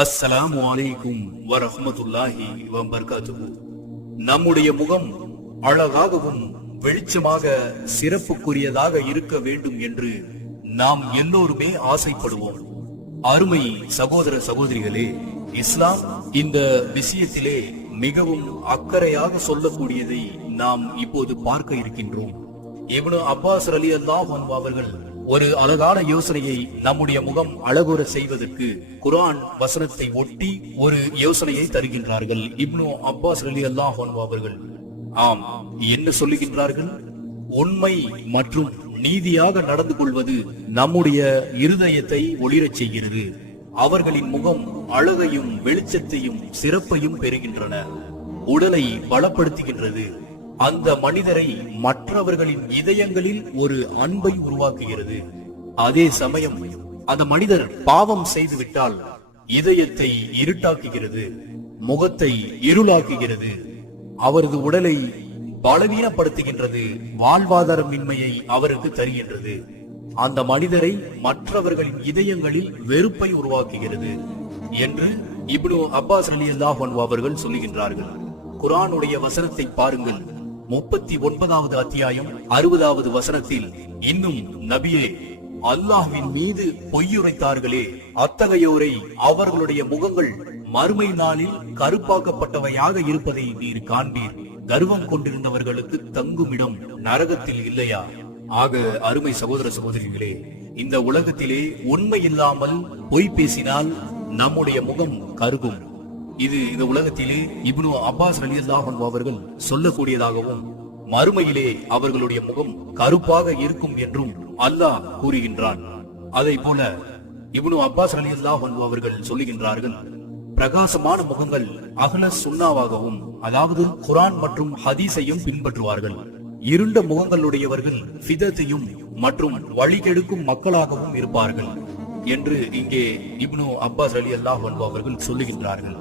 அஸ்ஸலாமு அலைக்கும் வரஹ்மத்துல்லாஹி வபரகாத்துஹு. நம்முடைய முகம் அழகாகவும் வெளிச்சமாக சிறப்புக்குரியதாக இருக்க வேண்டும் என்று நாம் எல்லோருமே ஆசைப்படுவோம். அருமை சகோதர சகோதரிகளே, இஸ்லாம் இந்த விஷயத்திலே மிகவும் அக்கறையாக சொல்லக்கூடியதை நாம் இப்போது பார்க்க இருக்கின்றோம். இப்னு அப்பாஸ் ரலியல்லாஹு அன்ஹு அவர்கள் ஒரு அழகான யோசனையை நம்முடைய முகம் அழகுற செய்வதற்கு குர்ஆன் வசனத்தை ஒட்டி ஒரு யோசனையை தருகின்றார்கள். இப்னு அப்பாஸ் ரலியல்லாஹு அன்ஹு அவர்கள் என்ன சொல்லுகின்றார்கள்? உண்மை மற்றும் நீதியாக நடந்து கொள்வது நம்முடைய இருதயத்தை ஒளிரச் செய்கிறது. அவர்களின் முகம் அழகையும் வெளிச்சத்தையும் சிறப்பையும் பெறுகின்றன. உடலை பலப்படுத்துகின்றது. அந்த மனிதரை மற்றவர்களின் இதயங்களில் ஒரு அன்பை உருவாக்குகிறது. அதே சமயம் அந்த மனிதர் பாவம் செய்துவிட்டால் இதயத்தை இருட்டாக்குகிறது, முகத்தை இருளாக்குகிறது, அவரது உடலை பலவீனப்படுத்துகின்றது, வாழ்வாதாரமின்மையை அவருக்கு தருகின்றது. அந்த மனிதரை மற்றவர்களின் இதயங்களில் வெறுப்பை உருவாக்குகிறது என்று இப்னு அப்பாஸ் ரலியல்லாஹு அன்ஹு அவர்கள் சொல்லுகின்றார்கள். குர்ஆனுடைய வசனத்தை பாருங்கள். 39வது அத்தியாயம் 60வது வசனத்தில், இன்னும் நபியே, அல்லாஹ்வின் மீது பொய்யுரைத்தார்களே, அத்தகையோரை அவர்களுடைய முகங்கள் மறுமை நாளில் கருப்பாக்கப்பட்டவையாக இருப்பதை நீர் காண்பீர். கர்வம் கொண்டிருந்தவர்களுக்கு தங்குமிடம் நரகத்தில் இல்லையா? ஆக அருமை சகோதர சகோதரிகளே, இந்த உலகத்திலே உண்மை இல்லாமல் பொய் பேசினால் நம்முடைய முகம் கருகும். இது இந்த உலகத்திலே இப்னு அப்பாஸ் ரலியல்லாஹு அன்ஹு அவர்கள் சொல்லக்கூடியதாகவும், மறுமையிலே அவர்களுடைய முகம் கருப்பாக இருக்கும் என்றும் அல்லாஹ் கூறுகின்றான். அதை போல இப்னு அப்பாஸ் ரலியல்லாஹு அன்ஹு அவர்கள் சொல்லுகின்றார்கள், பிரகாசமான முகங்கள் அஹ்ல சுன்னாவாகவும், அதாவது குர்ஆன் மற்றும் ஹதீஸையும் பின்பற்றுவார்கள். இருண்ட முகங்களுடையவர்கள் ஃபிதத்தையும் மற்றும் வழிகெடுக்கும் மக்களாகவும் இருப்பார்கள் என்று இங்கே இப்னு அப்பாஸ் ரலியல்லாஹு அன்ஹு அவர்கள் சொல்லுகின்றார்கள்.